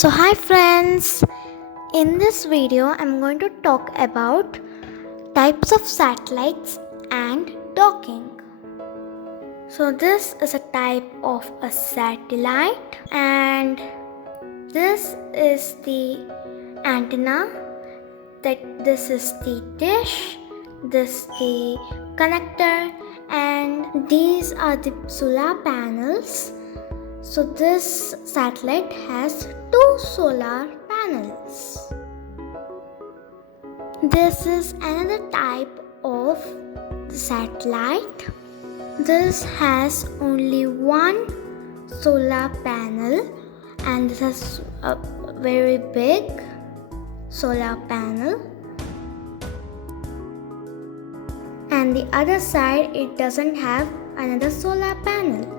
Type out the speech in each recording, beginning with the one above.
So hi friends, in this video I'm going to talk about types of satellites and docking. So this is a type of a satellite and this is the antenna, this is the dish, this the connector, and these are the solar panels. So this satellite has two solar panels. This is another type of satellite. This has only one solar panel and this is a very big solar panel. And the other side, it doesn't have another solar panel.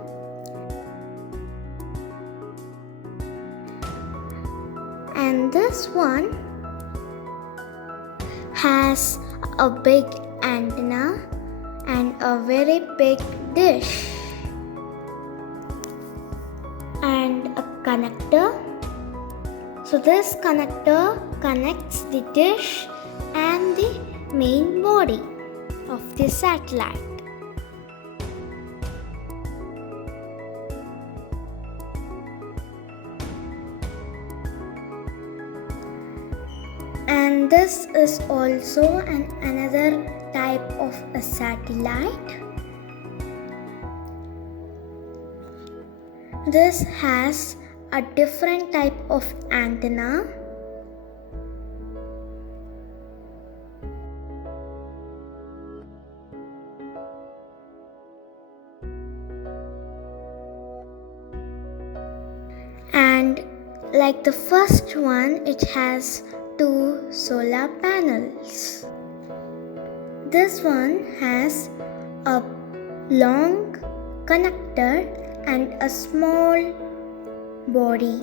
And this one has a big antenna and a very big dish and a connector. So this connector connects the dish and the main body of the satellite. And this is also another type of a satellite. This has a different type of antenna. And like the first one, it has two solar panels. This one has a long connector and a small body.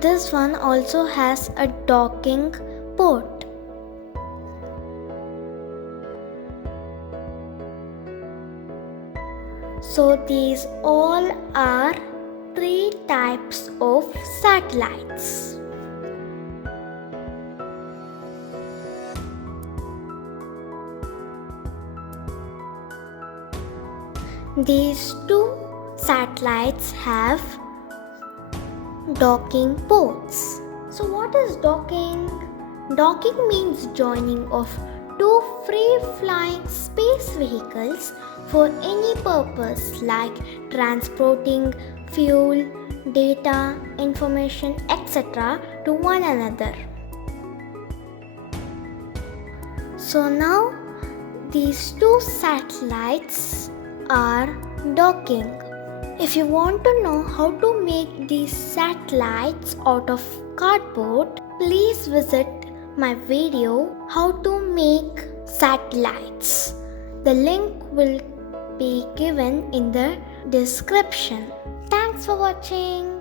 This one also has a docking port. So these all are three types of satellites. These two satellites have docking ports. So what is docking? Docking means joining of two free-flying space vehicles for any purpose like transporting fuel, data, information, etc. to one another. So now these two satellites are docking. If you want to know how to make these satellites out of cardboard, please visit my video how to make satellites. The link will be given in the description. Thanks for watching.